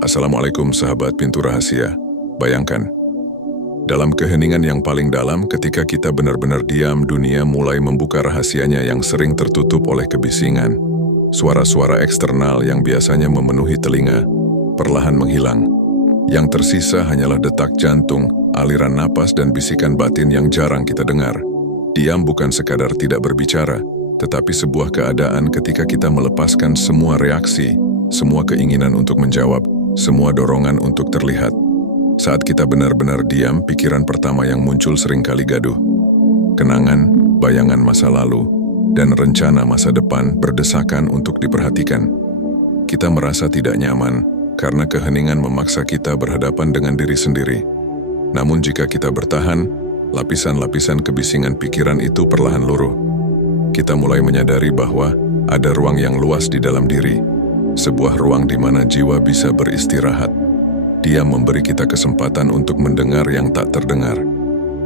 Assalamualaikum sahabat pintu rahasia. Bayangkan, dalam keheningan yang paling dalam ketika kita benar-benar diam, dunia mulai membuka rahasianya yang sering tertutup oleh kebisingan. Suara-suara eksternal yang biasanya memenuhi telinga, perlahan menghilang. Yang tersisa hanyalah detak jantung, aliran napas dan bisikan batin yang jarang kita dengar. Diam bukan sekadar tidak berbicara, tetapi sebuah keadaan ketika kita melepaskan semua reaksi, semua keinginan untuk menjawab, semua dorongan untuk terlihat. Saat kita benar-benar diam, pikiran pertama yang muncul seringkali gaduh. Kenangan, bayangan masa lalu, dan rencana masa depan berdesakan untuk diperhatikan. Kita merasa tidak nyaman karena keheningan memaksa kita berhadapan dengan diri sendiri. Namun jika kita bertahan, lapisan-lapisan kebisingan pikiran itu perlahan luruh. Kita mulai menyadari bahwa ada ruang yang luas di dalam diri, sebuah ruang di mana jiwa bisa beristirahat. Dia memberi kita kesempatan untuk mendengar yang tak terdengar.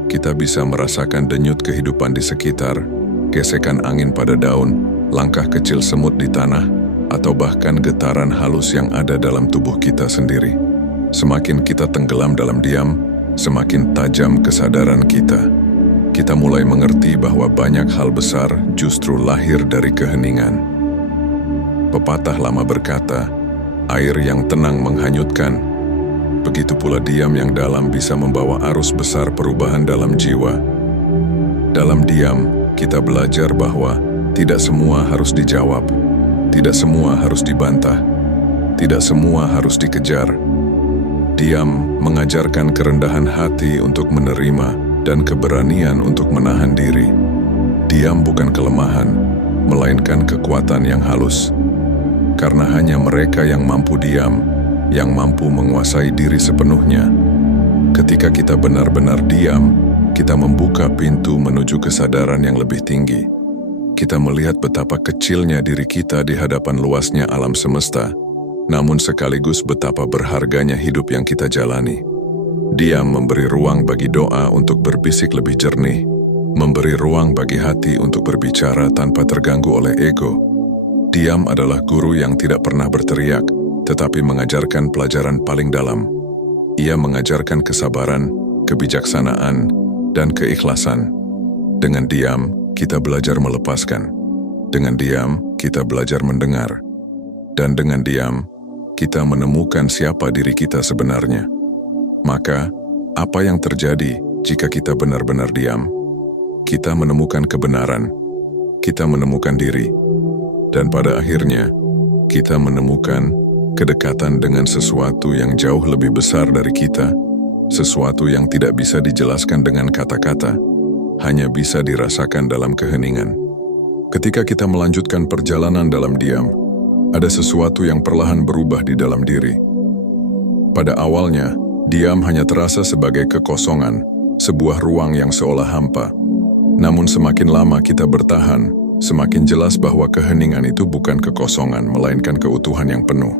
Kita bisa merasakan denyut kehidupan di sekitar, gesekan angin pada daun, langkah kecil semut di tanah, atau bahkan getaran halus yang ada dalam tubuh kita sendiri. Semakin kita tenggelam dalam diam, semakin tajam kesadaran kita. Kita mulai mengerti bahwa banyak hal besar justru lahir dari keheningan. Pepatah lama berkata, air yang tenang menghanyutkan. Begitu pula diam yang dalam bisa membawa arus besar perubahan dalam jiwa. Dalam diam, kita belajar bahwa tidak semua harus dijawab, tidak semua harus dibantah, tidak semua harus dikejar. Diam mengajarkan kerendahan hati untuk menerima dan keberanian untuk menahan diri. Diam bukan kelemahan, melainkan kekuatan yang halus. Karena hanya mereka yang mampu diam, yang mampu menguasai diri sepenuhnya. Ketika kita benar-benar diam, kita membuka pintu menuju kesadaran yang lebih tinggi. Kita melihat betapa kecilnya diri kita di hadapan luasnya alam semesta, namun sekaligus betapa berharganya hidup yang kita jalani. Diam memberi ruang bagi doa untuk berbisik lebih jernih, memberi ruang bagi hati untuk berbicara tanpa terganggu oleh ego. Diam adalah guru yang tidak pernah berteriak, tetapi mengajarkan pelajaran paling dalam. Ia mengajarkan kesabaran, kebijaksanaan, dan keikhlasan. Dengan diam, kita belajar melepaskan. Dengan diam, kita belajar mendengar. Dan dengan diam, kita menemukan siapa diri kita sebenarnya. Maka, apa yang terjadi jika kita benar-benar diam? Kita menemukan kebenaran, kita menemukan diri, dan pada akhirnya, kita menemukan kedekatan dengan sesuatu yang jauh lebih besar dari kita, sesuatu yang tidak bisa dijelaskan dengan kata-kata, hanya bisa dirasakan dalam keheningan. Ketika kita melanjutkan perjalanan dalam diam, ada sesuatu yang perlahan berubah di dalam diri. Pada awalnya, diam hanya terasa sebagai kekosongan, sebuah ruang yang seolah hampa. Namun semakin lama kita bertahan, semakin jelas bahwa keheningan itu bukan kekosongan, melainkan keutuhan yang penuh.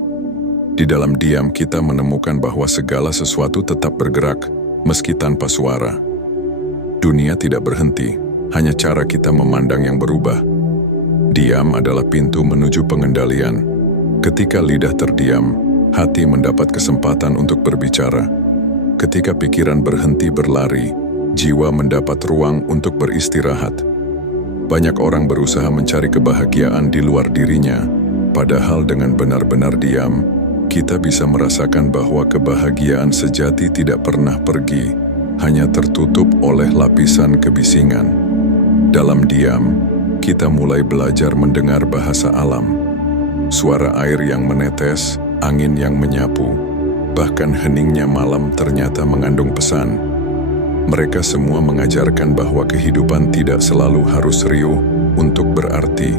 Di dalam diam kita menemukan bahwa segala sesuatu tetap bergerak, meski tanpa suara. Dunia tidak berhenti, hanya cara kita memandang yang berubah. Diam adalah pintu menuju pengendalian. Ketika lidah terdiam, hati mendapat kesempatan untuk berbicara. Ketika pikiran berhenti berlari, jiwa mendapat ruang untuk beristirahat. Banyak orang berusaha mencari kebahagiaan di luar dirinya, padahal dengan benar-benar diam, kita bisa merasakan bahwa kebahagiaan sejati tidak pernah pergi, hanya tertutup oleh lapisan kebisingan. Dalam diam, kita mulai belajar mendengar bahasa alam. Suara air yang menetes, angin yang menyapu, bahkan heningnya malam ternyata mengandung pesan. Mereka semua mengajarkan bahwa kehidupan tidak selalu harus riuh untuk berarti.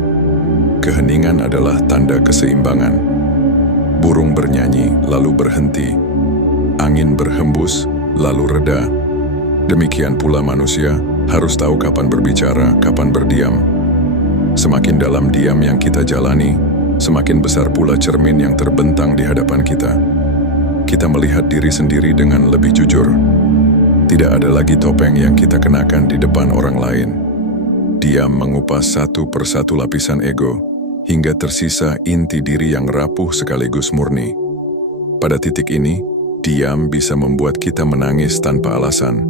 Keheningan adalah tanda keseimbangan. Burung bernyanyi, lalu berhenti. Angin berhembus, lalu reda. Demikian pula manusia harus tahu kapan berbicara, kapan berdiam. Semakin dalam diam yang kita jalani, semakin besar pula cermin yang terbentang di hadapan kita. Kita melihat diri sendiri dengan lebih jujur. Tidak ada lagi topeng yang kita kenakan di depan orang lain. Diam mengupas satu persatu lapisan ego, hingga tersisa inti diri yang rapuh sekaligus murni. Pada titik ini, diam bisa membuat kita menangis tanpa alasan,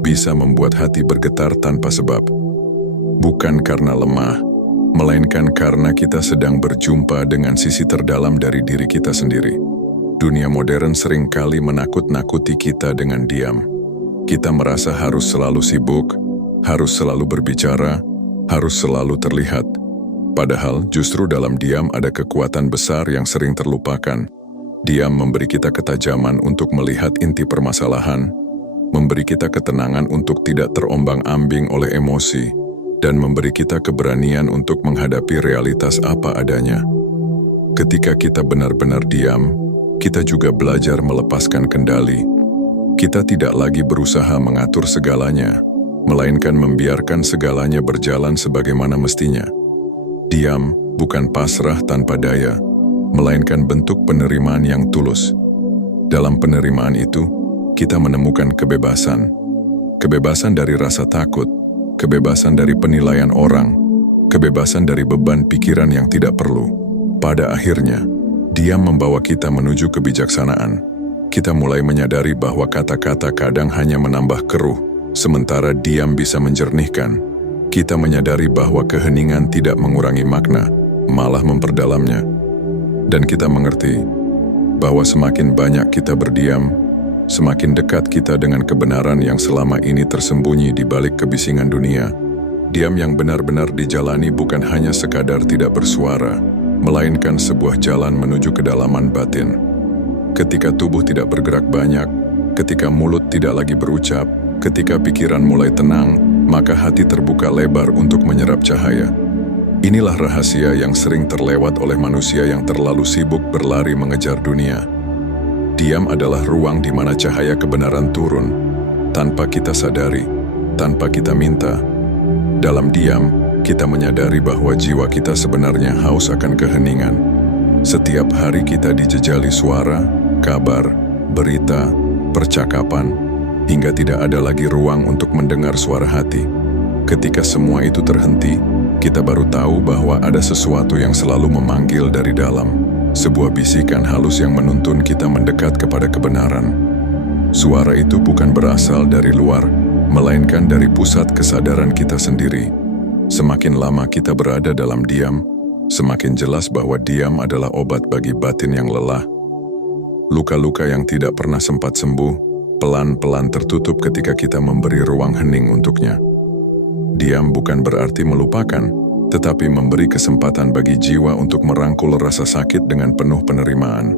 bisa membuat hati bergetar tanpa sebab. Bukan karena lemah, melainkan karena kita sedang berjumpa dengan sisi terdalam dari diri kita sendiri. Dunia modern seringkali menakut-nakuti kita dengan diam. Kita merasa harus selalu sibuk, harus selalu berbicara, harus selalu terlihat. Padahal justru dalam diam ada kekuatan besar yang sering terlupakan. Diam memberi kita ketajaman untuk melihat inti permasalahan, memberi kita ketenangan untuk tidak terombang-ambing oleh emosi, dan memberi kita keberanian untuk menghadapi realitas apa adanya. Ketika kita benar-benar diam, kita juga belajar melepaskan kendali. Kita tidak lagi berusaha mengatur segalanya, melainkan membiarkan segalanya berjalan sebagaimana mestinya. Diam bukan pasrah tanpa daya, melainkan bentuk penerimaan yang tulus. Dalam penerimaan itu, kita menemukan kebebasan. Kebebasan dari rasa takut, kebebasan dari penilaian orang, kebebasan dari beban pikiran yang tidak perlu. Pada akhirnya, diam membawa kita menuju kebijaksanaan. Kita mulai menyadari bahwa kata-kata kadang hanya menambah keruh, sementara diam bisa menjernihkan. Kita menyadari bahwa keheningan tidak mengurangi makna, malah memperdalamnya. Dan kita mengerti bahwa semakin banyak kita berdiam, semakin dekat kita dengan kebenaran yang selama ini tersembunyi di balik kebisingan dunia. Diam yang benar-benar dijalani bukan hanya sekadar tidak bersuara, melainkan sebuah jalan menuju kedalaman batin. Ketika tubuh tidak bergerak banyak, ketika mulut tidak lagi berucap, ketika pikiran mulai tenang, maka hati terbuka lebar untuk menyerap cahaya. Inilah rahasia yang sering terlewat oleh manusia yang terlalu sibuk berlari mengejar dunia. Diam adalah ruang di mana cahaya kebenaran turun, tanpa kita sadari, tanpa kita minta. Dalam diam, kita menyadari bahwa jiwa kita sebenarnya haus akan keheningan. Setiap hari kita dijejali suara, kabar, berita, percakapan, hingga tidak ada lagi ruang untuk mendengar suara hati. Ketika semua itu terhenti, kita baru tahu bahwa ada sesuatu yang selalu memanggil dari dalam. Sebuah bisikan halus yang menuntun kita mendekat kepada kebenaran. Suara itu bukan berasal dari luar, melainkan dari pusat kesadaran kita sendiri. Semakin lama kita berada dalam diam, semakin jelas bahwa diam adalah obat bagi batin yang lelah. Luka-luka yang tidak pernah sempat sembuh, pelan-pelan tertutup ketika kita memberi ruang hening untuknya. Diam bukan berarti melupakan, tetapi memberi kesempatan bagi jiwa untuk merangkul rasa sakit dengan penuh penerimaan.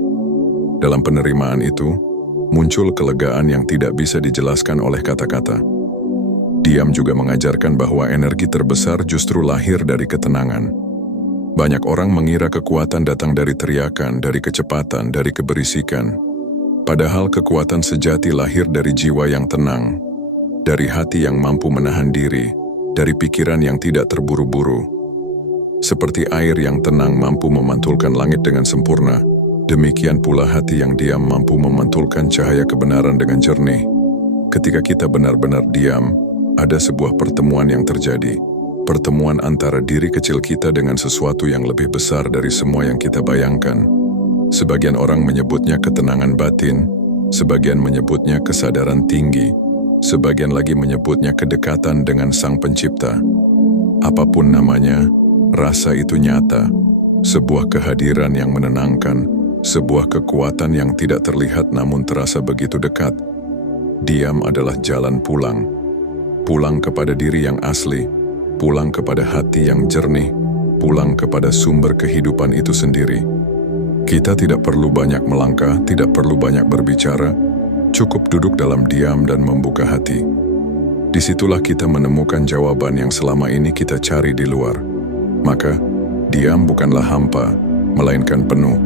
Dalam penerimaan itu, muncul kelegaan yang tidak bisa dijelaskan oleh kata-kata. Diam juga mengajarkan bahwa energi terbesar justru lahir dari ketenangan. Banyak orang mengira kekuatan datang dari teriakan, dari kecepatan, dari keberisikan. Padahal kekuatan sejati lahir dari jiwa yang tenang, dari hati yang mampu menahan diri, dari pikiran yang tidak terburu-buru. Seperti air yang tenang mampu memantulkan langit dengan sempurna, demikian pula hati yang diam mampu memantulkan cahaya kebenaran dengan jernih. Ketika kita benar-benar diam, ada sebuah pertemuan yang terjadi. Pertemuan antara diri kecil kita dengan sesuatu yang lebih besar dari semua yang kita bayangkan. Sebagian orang menyebutnya ketenangan batin, sebagian menyebutnya kesadaran tinggi, sebagian lagi menyebutnya kedekatan dengan Sang Pencipta. Apapun namanya, rasa itu nyata, sebuah kehadiran yang menenangkan, sebuah kekuatan yang tidak terlihat namun terasa begitu dekat. Diam adalah jalan pulang. Pulang kepada diri yang asli, pulang kepada hati yang jernih, pulang kepada sumber kehidupan itu sendiri. Kita tidak perlu banyak melangkah, tidak perlu banyak berbicara, cukup duduk dalam diam dan membuka hati. Disitulah kita menemukan jawaban yang selama ini kita cari di luar. Maka, diam bukanlah hampa, melainkan penuh.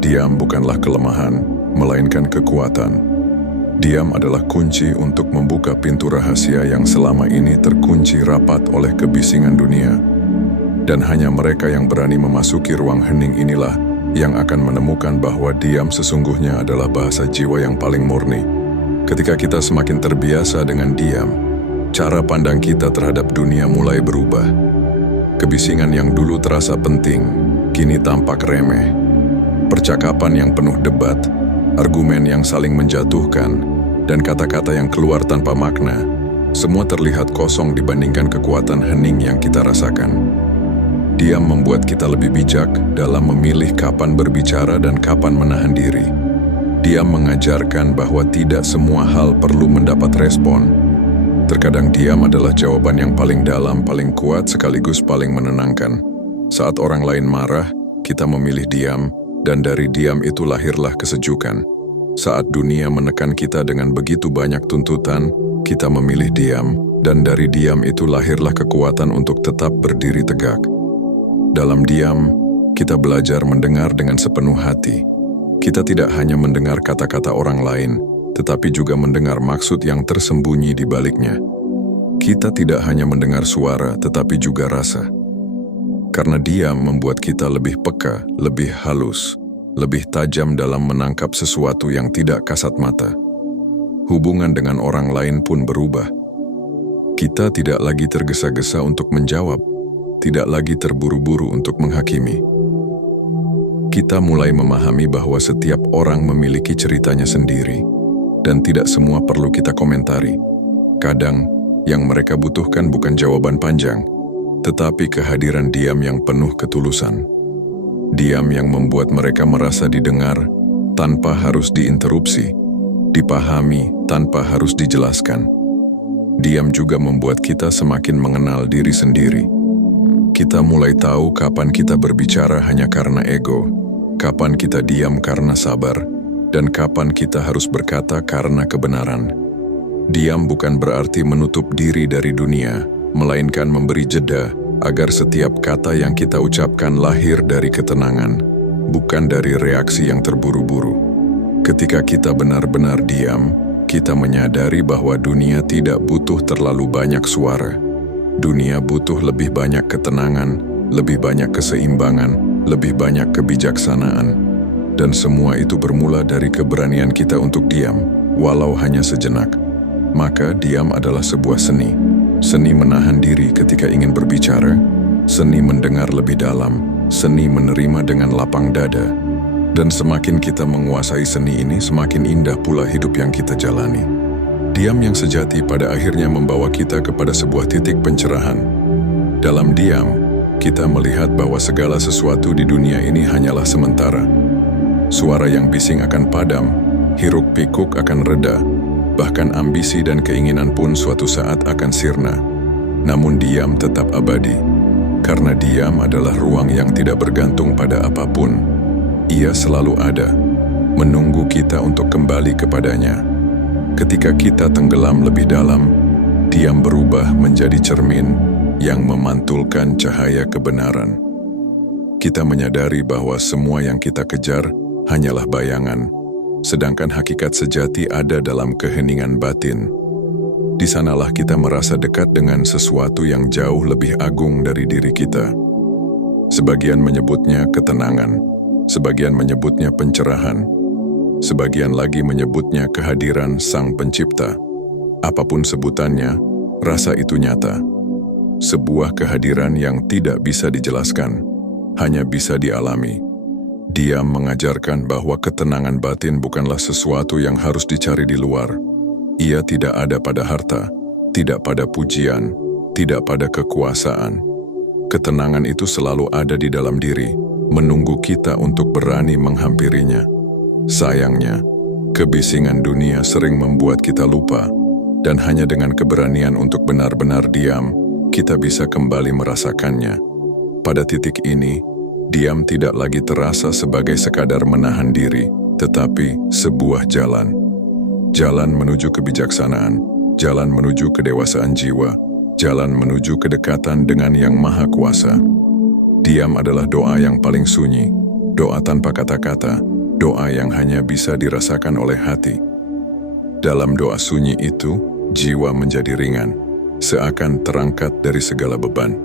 Diam bukanlah kelemahan, melainkan kekuatan. Diam adalah kunci untuk membuka pintu rahasia yang selama ini terkunci rapat oleh kebisingan dunia. Dan hanya mereka yang berani memasuki ruang hening inilah yang akan menemukan bahwa diam sesungguhnya adalah bahasa jiwa yang paling murni. Ketika kita semakin terbiasa dengan diam, cara pandang kita terhadap dunia mulai berubah. Kebisingan yang dulu terasa penting, kini tampak remeh. Percakapan yang penuh debat, argumen yang saling menjatuhkan, dan kata-kata yang keluar tanpa makna, semua terlihat kosong dibandingkan kekuatan hening yang kita rasakan. Diam membuat kita lebih bijak dalam memilih kapan berbicara dan kapan menahan diri. Diam mengajarkan bahwa tidak semua hal perlu mendapat respon. Terkadang diam adalah jawaban yang paling dalam, paling kuat, sekaligus paling menenangkan. Saat orang lain marah, kita memilih diam, dan dari diam itu lahirlah kesejukan. Saat dunia menekan kita dengan begitu banyak tuntutan, kita memilih diam, dan dari diam itu lahirlah kekuatan untuk tetap berdiri tegak. Dalam diam, kita belajar mendengar dengan sepenuh hati. Kita tidak hanya mendengar kata-kata orang lain, tetapi juga mendengar maksud yang tersembunyi di baliknya. Kita tidak hanya mendengar suara, tetapi juga rasa. Karena diam membuat kita lebih peka, lebih halus, lebih tajam dalam menangkap sesuatu yang tidak kasat mata. Hubungan dengan orang lain pun berubah. Kita tidak lagi tergesa-gesa untuk menjawab, tidak lagi terburu-buru untuk menghakimi. Kita mulai memahami bahwa setiap orang memiliki ceritanya sendiri, dan tidak semua perlu kita komentari. Kadang, yang mereka butuhkan bukan jawaban panjang, tetapi kehadiran diam yang penuh ketulusan. Diam yang membuat mereka merasa didengar tanpa harus diinterupsi, dipahami tanpa harus dijelaskan. Diam juga membuat kita semakin mengenal diri sendiri. Kita mulai tahu kapan kita berbicara hanya karena ego, kapan kita diam karena sabar, dan kapan kita harus berkata karena kebenaran. Diam bukan berarti menutup diri dari dunia, melainkan memberi jeda agar setiap kata yang kita ucapkan lahir dari ketenangan, bukan dari reaksi yang terburu-buru. Ketika kita benar-benar diam, kita menyadari bahwa dunia tidak butuh terlalu banyak suara. Dunia butuh lebih banyak ketenangan, lebih banyak keseimbangan, lebih banyak kebijaksanaan. Dan semua itu bermula dari keberanian kita untuk diam, walau hanya sejenak. Maka diam adalah sebuah seni. Seni menahan diri ketika ingin berbicara, seni mendengar lebih dalam, seni menerima dengan lapang dada. Dan semakin kita menguasai seni ini, semakin indah pula hidup yang kita jalani. Diam yang sejati pada akhirnya membawa kita kepada sebuah titik pencerahan. Dalam diam, kita melihat bahwa segala sesuatu di dunia ini hanyalah sementara. Suara yang bising akan padam, hiruk-pikuk akan reda, bahkan ambisi dan keinginan pun suatu saat akan sirna. Namun diam tetap abadi, karena diam adalah ruang yang tidak bergantung pada apapun. Ia selalu ada, menunggu kita untuk kembali kepadanya. Ketika kita tenggelam lebih dalam, diam berubah menjadi cermin yang memantulkan cahaya kebenaran. Kita menyadari bahwa semua yang kita kejar hanyalah bayangan, sedangkan hakikat sejati ada dalam keheningan batin. Di sanalah kita merasa dekat dengan sesuatu yang jauh lebih agung dari diri kita. Sebagian menyebutnya ketenangan, sebagian menyebutnya pencerahan, sebagian lagi menyebutnya kehadiran Sang Pencipta. Apapun sebutannya, rasa itu nyata. Sebuah kehadiran yang tidak bisa dijelaskan, hanya bisa dialami. Dia mengajarkan bahwa ketenangan batin bukanlah sesuatu yang harus dicari di luar. Ia tidak ada pada harta, tidak pada pujian, tidak pada kekuasaan. Ketenangan itu selalu ada di dalam diri, menunggu kita untuk berani menghampirinya. Sayangnya, kebisingan dunia sering membuat kita lupa, dan hanya dengan keberanian untuk benar-benar diam, kita bisa kembali merasakannya. Pada titik ini, diam tidak lagi terasa sebagai sekadar menahan diri, tetapi sebuah jalan. Jalan menuju kebijaksanaan, jalan menuju kedewasaan jiwa, jalan menuju kedekatan dengan Yang Maha Kuasa. Diam adalah doa yang paling sunyi, doa tanpa kata-kata, doa yang hanya bisa dirasakan oleh hati. Dalam doa sunyi itu, jiwa menjadi ringan, seakan terangkat dari segala beban.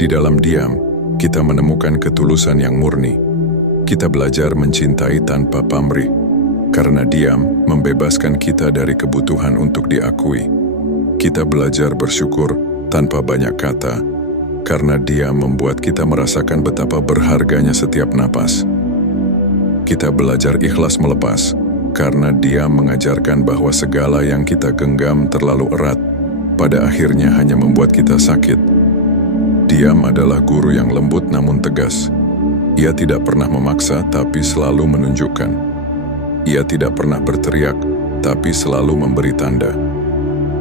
Di dalam diam, kita menemukan ketulusan yang murni. Kita belajar mencintai tanpa pamrih, karena diam membebaskan kita dari kebutuhan untuk diakui. Kita belajar bersyukur tanpa banyak kata, karena diam membuat kita merasakan betapa berharganya setiap napas. Kita belajar ikhlas melepas, karena diam mengajarkan bahwa segala yang kita genggam terlalu erat, pada akhirnya hanya membuat kita sakit. Diam adalah guru yang lembut namun tegas. Ia tidak pernah memaksa, tapi selalu menunjukkan. Ia tidak pernah berteriak, tapi selalu memberi tanda.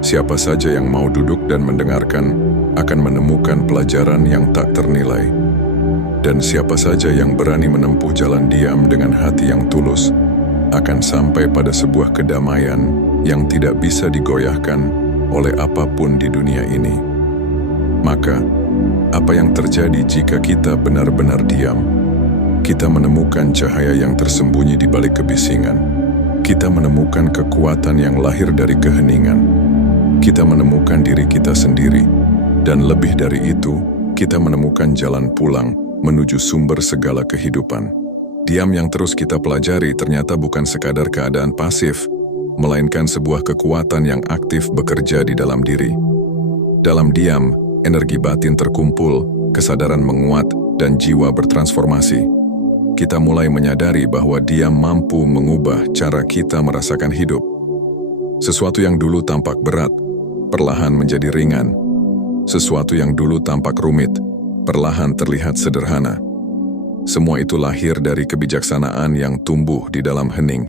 Siapa saja yang mau duduk dan mendengarkan akan menemukan pelajaran yang tak ternilai. Dan siapa saja yang berani menempuh jalan diam dengan hati yang tulus akan sampai pada sebuah kedamaian yang tidak bisa digoyahkan oleh apapun di dunia ini. Maka, apa yang terjadi jika kita benar-benar diam? Kita menemukan cahaya yang tersembunyi di balik kebisingan. Kita menemukan kekuatan yang lahir dari keheningan. Kita menemukan diri kita sendiri. Dan lebih dari itu, kita menemukan jalan pulang menuju sumber segala kehidupan. Diam yang terus kita pelajari ternyata bukan sekadar keadaan pasif, melainkan sebuah kekuatan yang aktif bekerja di dalam diri. Dalam diam, energi batin terkumpul, kesadaran menguat, dan jiwa bertransformasi. Kita mulai menyadari bahwa diam mampu mengubah cara kita merasakan hidup. Sesuatu yang dulu tampak berat, perlahan menjadi ringan. Sesuatu yang dulu tampak rumit, perlahan terlihat sederhana. Semua itu lahir dari kebijaksanaan yang tumbuh di dalam hening.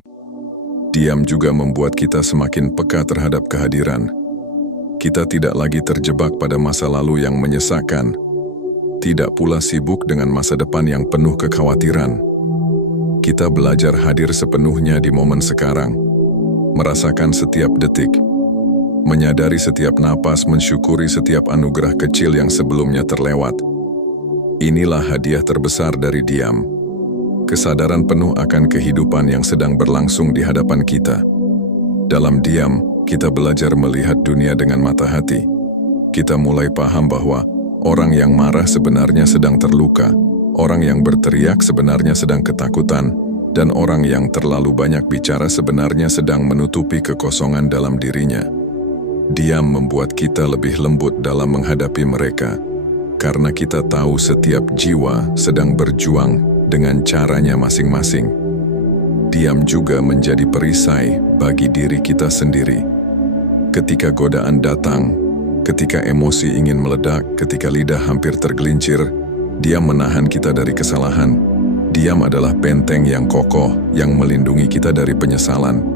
Diam juga membuat kita semakin peka terhadap kehadiran. Kita tidak lagi terjebak pada masa lalu yang menyesakkan, tidak pula sibuk dengan masa depan yang penuh kekhawatiran. Kita belajar hadir sepenuhnya di momen sekarang, merasakan setiap detik, menyadari setiap napas, mensyukuri setiap anugerah kecil yang sebelumnya terlewat. Inilah hadiah terbesar dari diam. Kesadaran penuh akan kehidupan yang sedang berlangsung di hadapan kita. Dalam diam, kita belajar melihat dunia dengan mata hati. Kita mulai paham bahwa orang yang marah sebenarnya sedang terluka, orang yang berteriak sebenarnya sedang ketakutan, dan orang yang terlalu banyak bicara sebenarnya sedang menutupi kekosongan dalam dirinya. Diam membuat kita lebih lembut dalam menghadapi mereka, karena kita tahu setiap jiwa sedang berjuang dengan caranya masing-masing. Diam juga menjadi perisai bagi diri kita sendiri. Ketika godaan datang, ketika emosi ingin meledak, ketika lidah hampir tergelincir, diam menahan kita dari kesalahan. Diam adalah benteng yang kokoh yang melindungi kita dari penyesalan.